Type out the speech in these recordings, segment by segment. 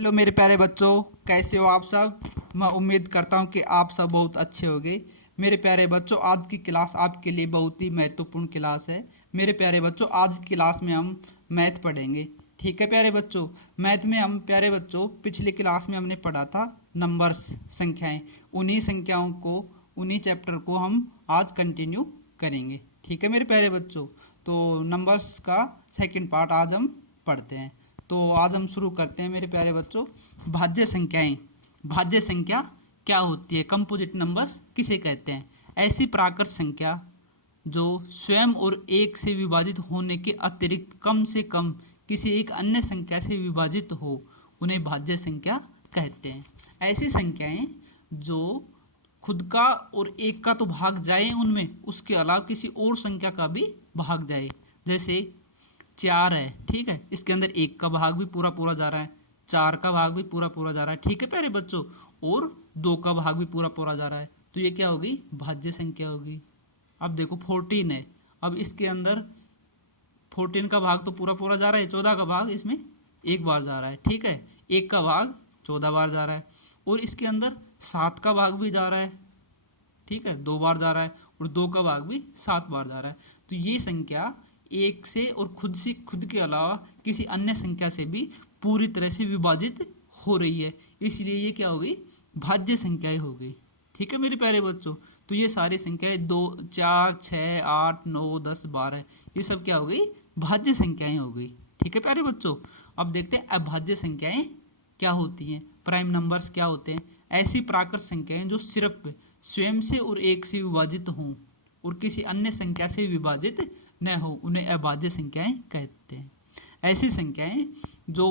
Hello मेरे प्यारे बच्चों, कैसे हो आप सब। मैं उम्मीद करता हूँ कि आप सब बहुत अच्छे होंगे। मेरे प्यारे बच्चों, आज की क्लास आपके लिए बहुत ही महत्वपूर्ण क्लास है। मेरे प्यारे बच्चों, आज की क्लास में हम मैथ पढ़ेंगे। ठीक है प्यारे बच्चों। मैथ में हम प्यारे बच्चों पिछली क्लास में हमने पढ़ा था नंबर्स, संख्याएं। उन्हीं संख्याओं को, उन्हीं चैप्टर को हम आज कंटिन्यू करेंगे। ठीक है मेरे प्यारे बच्चों। तो नंबर्स का सेकंड पार्ट आज हम पढ़ते हैं। तो आज हम शुरू करते हैं मेरे प्यारे बच्चों। भाज्य संख्याएं। भाज्य संख्या क्या होती है? कंपोजिट नंबर्स किसे कहते हैं? ऐसी प्राकृत संख्या जो स्वयं और एक से विभाजित होने के अतिरिक्त कम से कम किसी एक अन्य संख्या से विभाजित हो, उन्हें भाज्य संख्या कहते हैं। ऐसी संख्याएं जो खुद का और एक का तो भाग जाए उनमें, उसके अलावा किसी और संख्या का भी भाग जाए। जैसे 4 है, ठीक है, इसके अंदर एक का भाग भी पूरा पूरा जा रहा है, 4 का भाग भी पूरा पूरा जा रहा है, ठीक है प्यारे बच्चों, और 2 का भाग भी पूरा पूरा जा रहा है, तो ये क्या होगी? भाज्य संख्या होगी। अब देखो 14 है, अब इसके अंदर 14 का भाग तो पूरा पूरा जा रहा है, 14 का भाग इसमें एक बार जा रहा है, ठीक है, एक का भाग 14 बार जा रहा है, और इसके अंदर 7 का भाग भी जा रहा है, ठीक है, 2 बार जा रहा है, और 2 का भाग भी 7 बार जा रहा है। तो ये संख्या एक से और खुद के अलावा किसी अन्य संख्या से भी पूरी तरह से विभाजित हो रही है, इसलिए ये क्या हो गई? भाज्य संख्याएं हो गई। ठीक है मेरे प्यारे बच्चों। तो ये सारी संख्याएं 2, 4, 6, 8, 9, 10, 12, ये सब क्या हो गई? भाज्य संख्याएं हो गई। ठीक है प्यारे बच्चों। अब देखते हैं अभाज्य संख्याएं क्या होती हैं, प्राइम नंबर्स क्या होते हैं। ऐसी प्राकृत संख्याएं जो सिर्फ स्वयं से और एक से विभाजित हों और किसी अन्य संख्या से विभाजित न हो, उन्हें अभाज्य संख्याएं कहते हैं। ऐसी संख्याएं जो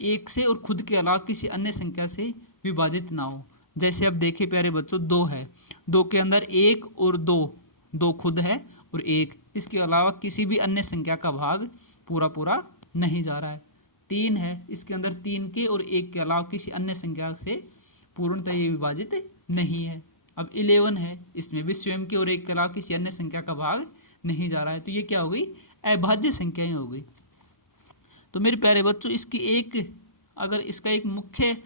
एक से और खुद के अलावा किसी अन्य संख्या से विभाजित ना हो। जैसे अब देखिए प्यारे बच्चों, 2 है, 2 के अंदर 1 और 2, 2 खुद है और 1 इसके अलावा किसी भी अन्य संख्या का भाग पूरा पूरा नहीं जा रहा है। 3 है, इसके अंदर 3 के और 1 के अलावा किसी अन्य संख्या से पूर्णतः ये विभाजित नहीं है। अब 11 है, इसमें भी स्वयं के और 1 के अलावा किसी अन्य संख्या का भाग नहीं जा रहा है, तो ये क्या हो गई? अभाज्य संख्याएं हो गई। तो मेरे प्यारे बच्चों, अगर इसका एक मुख्य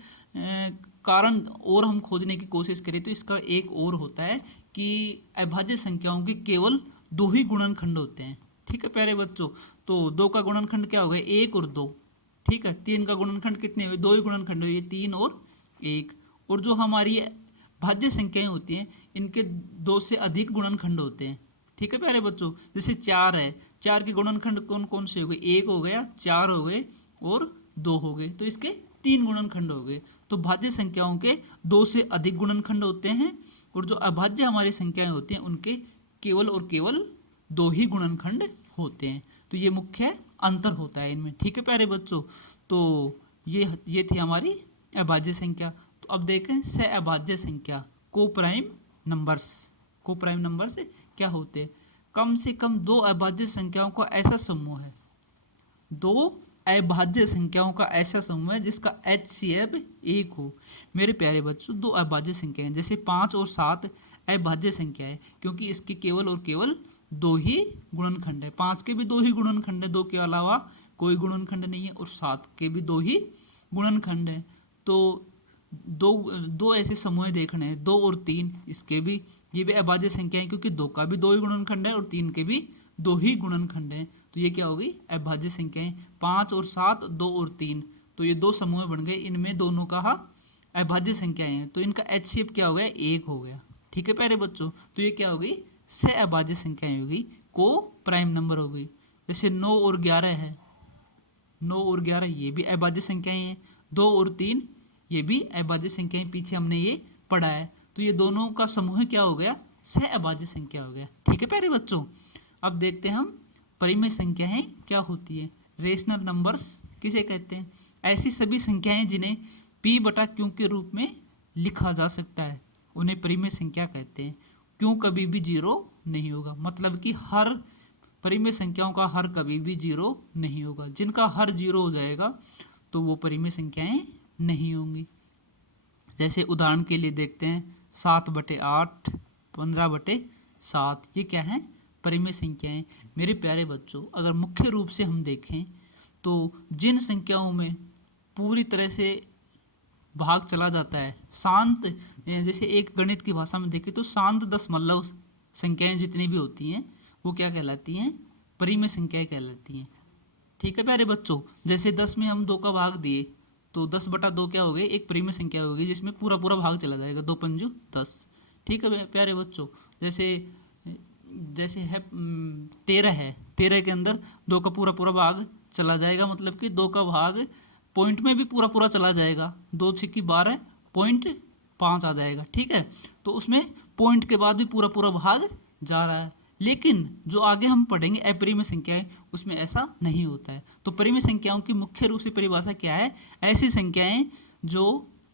कारण और हम खोजने की कोशिश करें तो इसका एक और होता है कि अभाज्य संख्याओं के केवल 2 ही गुणनखंड होते हैं। ठीक है प्यारे बच्चों। तो 2 का गुणनखंड क्या हो गया? 1 और 2, ठीक है। 3 का गुणनखंड कितने हुए? 2 ही गुणनखंड हुए, 3 और 1। और जो हमारी भाज्य संख्याएं होती हैं, इनके 2 से अधिक गुणनखंड होते हैं। ठीक है प्यारे बच्चों। जैसे 4 है, 4 के गुणनखंड कौन कौन से हो गए? 1 हो गया, 4 हो गए और 2 हो गए, तो इसके 3 गुणनखंड हो गए। तो भाज्य संख्याओं के 2 से अधिक गुणनखंड होते हैं, और जो अभाज्य हमारी संख्याएं होती हैं उनके केवल और केवल 2 ही गुणनखंड होते हैं। तो ये मुख्य अंतर होता है इनमें। ठीक है प्यारे बच्चों। तो ये थी हमारी अभाज्य संख्या। तो अब देखें सहअभाज्य संख्या, को प्राइम नंबर्स। को प्राइम नंबर्स क्या होते हैं? कम से कम 2 अभाज्य संख्याओं का ऐसा समूह है, 2 अभाज्य संख्याओं का ऐसा समूह है जिसका HCF 1 हो। मेरे प्यारे बच्चों, 2 अभाज्य संख्याएं जैसे 5 और 7 अभाज्य संख्या है, क्योंकि इसके केवल और केवल 2 ही गुणनखंड है। 5 के भी 2 ही गुणनखंड है, 2 के अलावा कोई गुणनखंड नहीं है, और 7 के भी 2 ही गुणनखंड है। तो दो ऐसे समूह देखने हैं, 2 और 3, इसके भी ये भी अभाज्य संख्या है, क्योंकि 2 का भी 2 ही गुणनखंड है और 3 के भी 2 ही गुणनखंड है। तो ये क्या हो गई? अभाज्य संख्याएं। 5 और 7, 2 और 3, तो ये 2 समूह बन गए, इनमें दोनों का अभाज्य संख्याएं हैं, तो इनका HCF क्या हो गया? 1 हो गया। ठीक है प्यारे बच्चों। तो ये क्या हो गई? सहअभाज्य संख्याएं हो गई, को प्राइम नंबर हो गई। जैसे 9 और 11 है, 9 और 11 ये भी अभाज्य संख्याएं हैं। 2 और 3 ये भी अभाज्य संख्याएं, पीछे हमने ये पढ़ा है। तो ये दोनों का समूह क्या हो गया? सहअभाज्य संख्या हो गया। ठीक है प्यारे बच्चों। अब देखते हैं हम परिमेय संख्याएं क्या होती है। रेशनल नंबर्स किसे कहते हैं? ऐसी सभी संख्याएं जिन्हें P/Q के रूप में लिखा जा सकता है, उन्हें परिमेय संख्या कहते हैं। क्यों कभी भी 0 नहीं होगा, मतलब कि हर परिमेय संख्याओं का हर कभी भी 0 नहीं होगा। जिनका हर 0 हो जाएगा तो वो परिमेय संख्याएं नहीं होंगी। जैसे उदाहरण के लिए देखते हैं 7/8, 15/7, ये क्या है? परिमेय संख्याएं। मेरे प्यारे बच्चों, अगर मुख्य रूप से हम देखें तो जिन संख्याओं में पूरी तरह से भाग चला जाता है। शांत, जैसे एक गणित की भाषा में देखें तो शांत दशमलव संख्याएं जितनी भी होती हैं वो क्या कहलाती हैं, परिमेय संख्याएं कहलाती हैं। ठीक है प्यारे बच्चों, जैसे 10 में हम 2 का भाग दिए तो 10/2 क्या हो गई, एक परिमेय संख्या होगी जिसमें पूरा पूरा भाग चला जाएगा, 2 पंजू 10। ठीक है प्यारे बच्चों, जैसे जैसे है 13 है, 13 के अंदर 2 का पूरा पूरा भाग चला जाएगा, मतलब कि 2 का भाग पॉइंट में भी पूरा पूरा चला जाएगा, 2 6 की 12 पॉइंट 5 आ जाएगा। ठीक है, तो उसमें पॉइंट के बाद भी पूरा पूरा भाग जा रहा है। लेकिन जो आगे हम पढ़ेंगे अपरिमेय संख्याएं, उसमें ऐसा नहीं होता है। तो परिमेय संख्याओं की मुख्य रूप से परिभाषा क्या है, ऐसी संख्याएं जो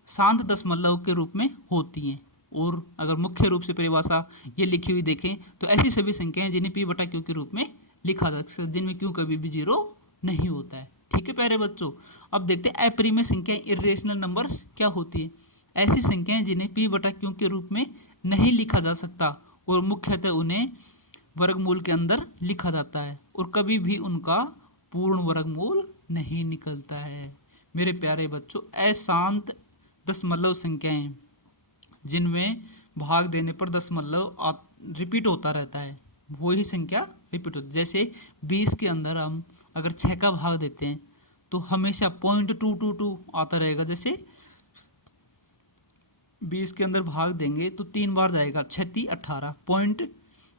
शांत दशमलव के रूप में होती हैं। और अगर मुख्य रूप से परिभाषा ये लिखी हुई देखें तो ऐसी सभी संख्याएं जिन्हें p/q के रूप में लिखा जा सकता है, जिनमें q कभी भी 0 नहीं होता है। ठीक है प्यारे बच्चों, अब देखते हैं अपरिमेय संख्याएं इर्रेशनल नंबर्स क्या होती है। ऐसी संख्याएं जिन्हें p/q के रूप में नहीं लिखा जा सकता और मुख्यतः उन्हें वर्गमूल के अंदर लिखा जाता है और कभी भी उनका पूर्ण वर्गमूल नहीं निकलता है। मेरे प्यारे बच्चों, अशांत दशमलव संख्याएं जिनमें भाग देने पर दशमलव रिपीट होता रहता है, वही संख्या रिपीट होती है। जैसे 20 के अंदर हम अगर 6 का भाग देते हैं तो हमेशा 0.222 आता रहेगा। जैसे 20 के अंदर भाग देंगे तो 3 बार जाएगा, 6 18, पॉइंट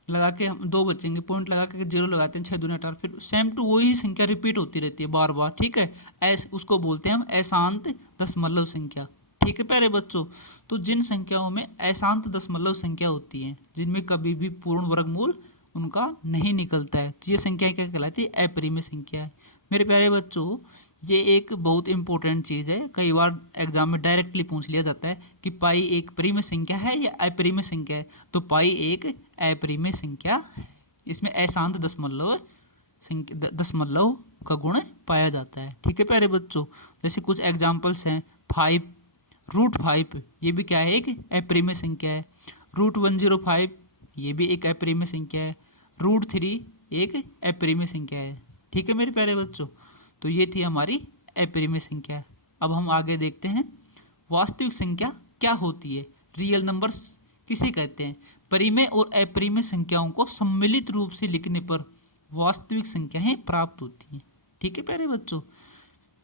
लगा के हम 2 बचेंगे, पॉइंट लगा के 0 लगाते हैं, 6 दूनी 18, फिर सेम टू वही संख्या रिपीट होती रहती है बार बार। ठीक है, उसको बोलते हैं हम अशांत दशमलव संख्या। ठीक है प्यारे बच्चों, तो जिन संख्याओं में अशांत दशमलव संख्या होती हैं, जिनमें कभी भी पूर्ण वर्गमूल उनका नहीं निकलता है, तो ये संख्या क्या कहलाती है, अपरिमेय संख्या है। मेरे प्यारे बच्चों, ये एक बहुत इंपॉर्टेंट चीज़ है, कई बार एग्जाम में डायरेक्टली पूछ लिया जाता है कि पाई एक परिमेय संख्या है या अपरिमेय संख्या है, तो पाई एक अपरिमेय संख्या है। इसमें अशांत दशमलव का गुण पाया जाता है। ठीक है प्यारे बच्चों, जैसे कुछ एग्जाम्पल्स हैं, 5 √5 ये भी क्या है, एक अपरिमेय संख्या है। √105 ये भी एक अपरिमेय संख्या है। √3 एक अपरिमेय संख्या है। ठीक है मेरे प्यारे बच्चों, तो ये थी हमारी अपरिमेय संख्या। अब हम आगे देखते हैं वास्तविक संख्या क्या होती है, रियल नंबर्स किसे कहते हैं। परिमेय और अपरिमेय संख्याओं को सम्मिलित रूप से लिखने पर वास्तविक संख्याएं प्राप्त होती हैं। ठीक है प्यारे बच्चों,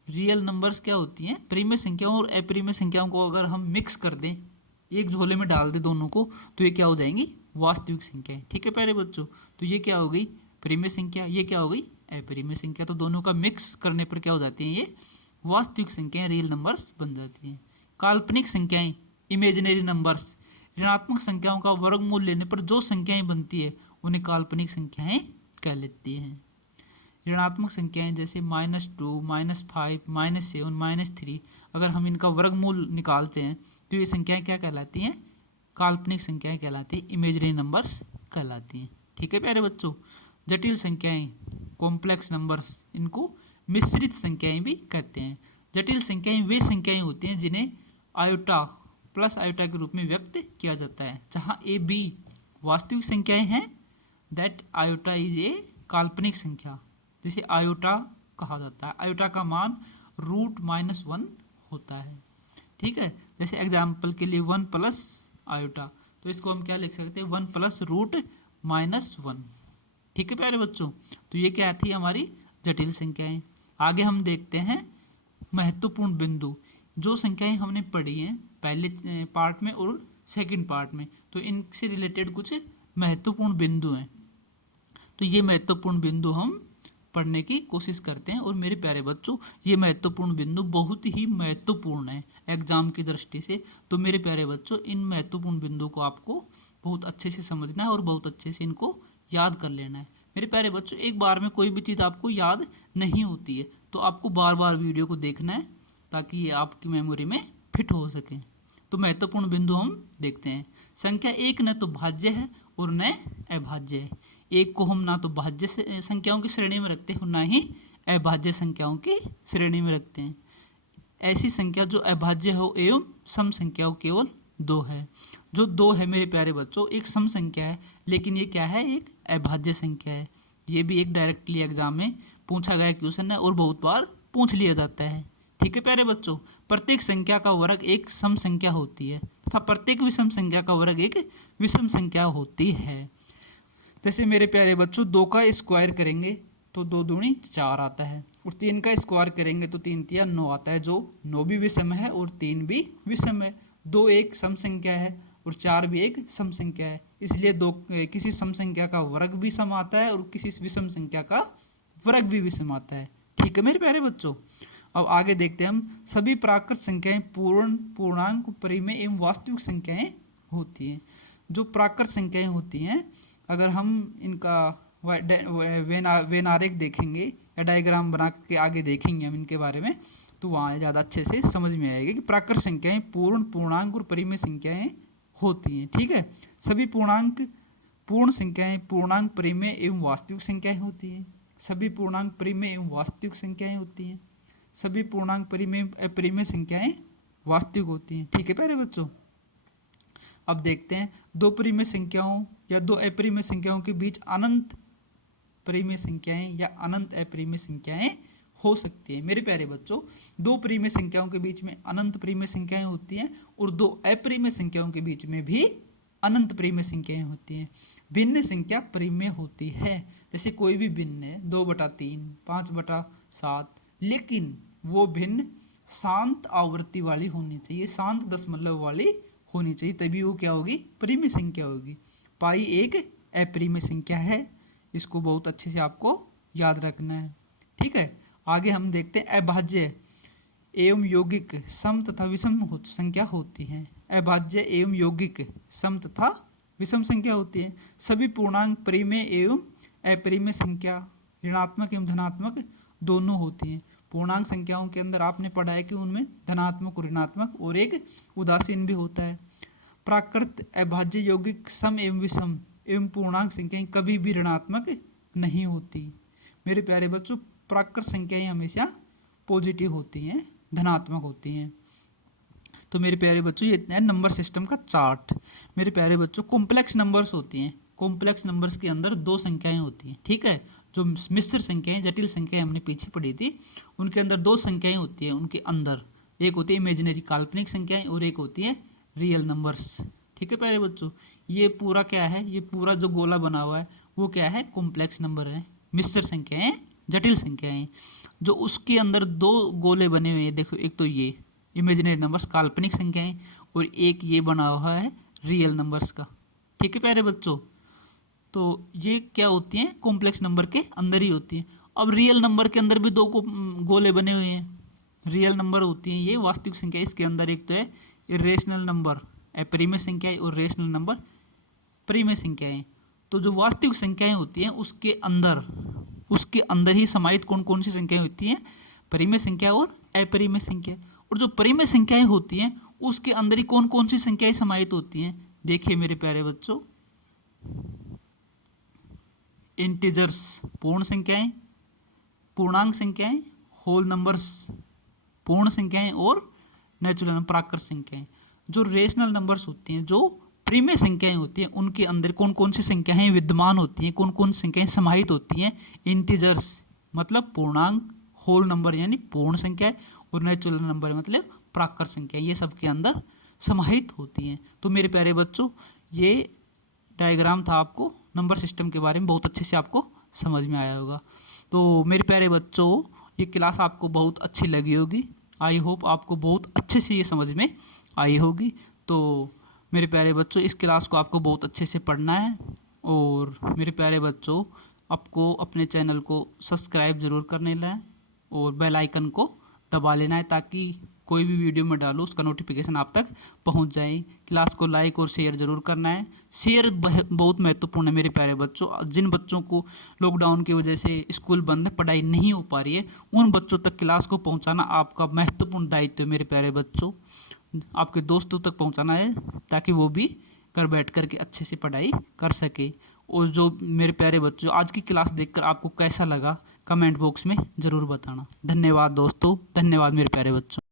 रियल नंबर्स क्या होती हैं, परिमेय संख्याओं और अपरिमेय संख्याओं को अगर हम मिक्स कर दें, एक झोले में डाल दें दोनों को, तो ये क्या हो जाएंगी, वास्तविक संख्याएं। ठीक है प्यारे बच्चों, तो ये क्या हो गई, परिमेय संख्या, ये क्या हो गई, अपरिमेय संख्या। तो दोनों का मिक्स करने पर क्या हो जाती हैं, ये वास्तविक संख्याएं, रियल नंबर्स बन जाती हैं। काल्पनिक संख्याएं, इमेजिनरी नंबर्स, ऋणात्मक संख्याओं का वर्गमूल लेने पर जो संख्याएं बनती है उन्हें काल्पनिक संख्याएं कह लेती हैं। ऋणात्मक संख्याएं जैसे -2, -5, -7, -3, अगर हम इनका वर्गमूल निकालते हैं तो ये संख्याएं क्या कहलाती हैं, काल्पनिक संख्याएं कहलाती हैं, इमेजिनरी नंबर्स कहलाती हैं। ठीक है प्यारे बच्चों, जटिल संख्याएं, कॉम्प्लेक्स नंबर्स, इनको मिश्रित संख्याएं भी कहते हैं। जटिल संख्याएं वे संख्याएं होती हैं जिन्हें आयोटा प्लस आयोटा के रूप में व्यक्त किया जाता है। जहाँ ए बी वास्तविक संख्याएं हैं, दैट आयोटा इज ए काल्पनिक संख्या, जिसे आयोटा कहा जाता है। आयोटा का मान √-1 होता है। ठीक है, जैसे एग्जाम्पल के लिए 1 प्लस आयोटा, तो इसको हम क्या लिख सकते हैं, 1 प्लस √-1। ठीक है प्यारे बच्चों, तो ये क्या थी हमारी जटिल संख्याएं। आगे हम देखते हैं महत्वपूर्ण बिंदु। जो संख्याएं हमने पढ़ी हैं पहले पार्ट में और सेकंड पार्ट में, तो इनसे रिलेटेड कुछ महत्वपूर्ण बिंदु हैं। तो ये महत्वपूर्ण बिंदु हम पढ़ने की कोशिश करते हैं। और मेरे प्यारे बच्चों, ये महत्वपूर्ण बिंदु बहुत ही महत्वपूर्ण है एग्जाम की दृष्टि से। तो मेरे प्यारे बच्चों, इन महत्वपूर्ण बिंदु को आपको बहुत अच्छे से समझना है और बहुत अच्छे से इनको याद कर लेना है। मेरे प्यारे बच्चों, एक बार में कोई भी चीज़ आपको याद नहीं होती है, तो आपको बार बार वीडियो को देखना है ताकि ये आपकी मेमोरी में फिट हो सके। तो महत्वपूर्ण बिंदु हम देखते हैं। संख्या एक न तो भाज्य है और न अभाज्य है। एक को हम ना तो भाज्य संख्याओं की श्रेणी में रखते हैं, ना ही अभाज्य संख्याओं की श्रेणी में रखते हैं। ऐसी संख्या जो अभाज्य हो एवं सम संख्याओं केवल 2 है। जो 2 है मेरे प्यारे बच्चों, एक सम संख्या है, लेकिन ये क्या है, एक अभाज्य संख्या है। ये भी एक डायरेक्टली एग्जाम में पूछा गया क्वेश्चन है और बहुत बार पूछ लिया जाता है। ठीक है प्यारे बच्चों, प्रत्येक संख्या का वर्ग एक सम संख्या होती है तथा प्रत्येक विषम संख्या का वर्ग एक विषम संख्या होती है। जैसे मेरे प्यारे बच्चों 2 का स्क्वायर करेंगे तो 2 दूनी 4 आता है, और 3 का स्क्वायर करेंगे तो 3 तिया 9 आता है, जो 9 भी विषम है और 3 भी विषम है। 2 एक सम संख्या है और 4 भी एक सम संख्या है, इसलिए किसी सम संख्या का वर्ग भी सम आता है और किसी विषम संख्या का वर्ग भी विषम आता है। ठीक है मेरे प्यारे बच्चों, अब आगे देखते हैं हम। सभी प्राकृत संख्याएं पूर्ण, पूर्णांक, परिमेय एवं वास्तविक संख्याएं होती हैं। जो प्राकृत संख्याएं होती हैं, अगर हम इनका वेन आरेख देखेंगे या डायग्राम बना के आगे देखेंगे हम इनके बारे में, तो वहाँ ज़्यादा अच्छे से समझ में आएगा कि प्राकृत संख्याएं पूर्ण, पूर्णांक और परिमेय संख्याएं होती हैं। ठीक है, सभी पूर्ण संख्याएं पूर्णांक, परिमेय एवं वास्तविक संख्याएं होती हैं। सभी पूर्णांक, परिमेय एवं वास्तविक संख्याएं होती हैं। सभी पूर्णांक, परिमेय, अपरिमेय संख्याएं वास्तविक होती हैं। ठीक है प्यारे बच्चों, अब देखते हैं 2 परिमेय संख्याओं या 2 अपरिमेय संख्याओं के बीच अनंत परिमेय संख्याएं या अनंत अपरिमेय संख्याएं हो सकती है। मेरे प्यारे बच्चों, 2 परिमेय संख्याओं के बीच में अनंत परिमेय संख्याएं होती हैं और 2 अपरिमेय संख्याओं के बीच में भी अनंत परिमेय संख्याएं होती हैं। भिन्न संख्या परिमेय होती है, जैसे कोई भी भिन्न है 2/3, 5/7, लेकिन वो भिन्न शांत आवृत्ति वाली होनी चाहिए, शांत दशमलव वाली होनी चाहिए, तभी वो क्या होगी, परिमेय संख्या होगी। पाई एक अपरिमेय संख्या है, इसको बहुत अच्छे से आपको याद रखना है। ठीक है, आगे हम देखते हैं अभाज्य एवं यौगिक सम तथा विषम संख्या होती है। अभाज्य एवं यौगिक सम तथा विषम संख्या होती है। सभी पूर्णांक परिमेय एवं अपरिमेय संख्या ऋणात्मक एवं धनात्मक दोनों होती हैं। पूर्णांक संख्याओं के अंदर आपने पढ़ा है कि उनमें धनात्मक और ऋणात्मक और एक उदासीन भी होता है। प्राकृत अभाज्य यौगिक सम एवं विषम एवं पूर्णांक संख्याएं कभी भी ऋणात्मक नहीं होती। मेरे प्यारे बच्चों, प्राकृत संख्याएं हमेशा पॉजिटिव होती हैं, धनात्मक होती हैं। तो मेरे प्यारे बच्चों, ये इतना नंबर सिस्टम का चार्ट। मेरे प्यारे बच्चों, कॉम्प्लेक्स नंबर्स होती हैं। कॉम्प्लेक्स नंबर्स के अंदर 2 संख्याएं होती हैं। ठीक है, जो मिश्र संख्याएं, जटिल संख्याएं हमने पीछे पढ़ी थी, उनके अंदर 2 संख्याएं होती हैं। उनके अंदर एक होती है इमेजिनरी, काल्पनिक संख्याएं, और एक होती है रियल नंबर्स। ठीक है प्यारे बच्चों, ये पूरा क्या है, ये पूरा जो गोला बना हुआ है वो क्या है, कॉम्प्लेक्स नंबर है, मिश्र संख्याएं, जटिल संख्याएं। जो उसके अंदर 2 गोले बने हुए हैं, देखो, एक तो ये इमेजिनरी नंबर्स, काल्पनिक संख्याएं, और एक ये बना हुआ है रियल नंबर्स का। ठीक है प्यारे बच्चों, तो ये क्या होती हैं, कॉम्प्लेक्स नंबर के अंदर ही होती हैं। अब रियल नंबर के अंदर भी 2 गोले बने हुए हैं, रियल नंबर होती हैं ये वास्तविक संख्या। इसके अंदर एक तो है इरेशनल नंबर, अपरिमेय संख्याएं, और रेशनल नंबर, परिमेय संख्याएं। तो जो वास्तविक संख्याएं होती हैं उसके अंदर ही समाहित कौन कौन सी संख्याएं होती हैं, परिमेय संख्या और अपरिमेय संख्या। और जो परिमेय संख्याएं होती हैं उसके अंदर ही कौन कौन सी संख्याएं समाहित होती हैं। देखिए मेरे प्यारे बच्चों, इंटीजर्स पूर्ण संख्याएं, पूर्णांक संख्याएं, होल नंबर्स पूर्ण संख्याएं, और नेचुरल नंबर प्राकृत संख्याएं। जो रेशनल नंबर्स होती हैं, जो परिमेय संख्याएं होती हैं, उनके अंदर कौन कौन सी संख्याएं विद्यमान होती हैं, कौन कौन सी संख्याएं समाहित होती हैं। इंटीजर्स मतलब पूर्णांक, होल नंबर यानी पूर्ण संख्या, और नेचुरल नंबर मतलब प्राकृत संख्या, ये सब के अंदर समाहित होती हैं। तो मेरे प्यारे बच्चों, ये डायग्राम था, आपको नंबर सिस्टम के बारे में बहुत अच्छे से आपको समझ में आया होगा। तो मेरे प्यारे बच्चों, ये क्लास आपको बहुत अच्छी लगी होगी। आई होप आपको बहुत अच्छे से ये समझ में आई होगी। तो मेरे प्यारे बच्चों, इस क्लास को आपको बहुत अच्छे से पढ़ना है, और मेरे प्यारे बच्चों, आपको अपने चैनल को सब्सक्राइब जरूर करने लें और बेल आइकन को दबा लेना है, ताकि कोई भी वीडियो में डालो उसका नोटिफिकेशन आप तक पहुंच जाए। क्लास को लाइक और शेयर जरूर करना है। शेयर बहुत महत्वपूर्ण है मेरे प्यारे बच्चों। जिन बच्चों को लॉकडाउन की वजह से स्कूल बंद है, पढ़ाई नहीं हो पा रही है, उन बच्चों तक क्लास को पहुंचाना आपका महत्वपूर्ण दायित्व है मेरे प्यारे बच्चों। आपके दोस्तों तक पहुंचाना है, ताकि वो भी घर बैठ कर के अच्छे से पढ़ाई कर सके। और जो मेरे प्यारे बच्चों, आज की क्लास देखकर आपको कैसा लगा, कमेंट बॉक्स में ज़रूर बताना। धन्यवाद दोस्तों, धन्यवाद मेरे प्यारे बच्चों।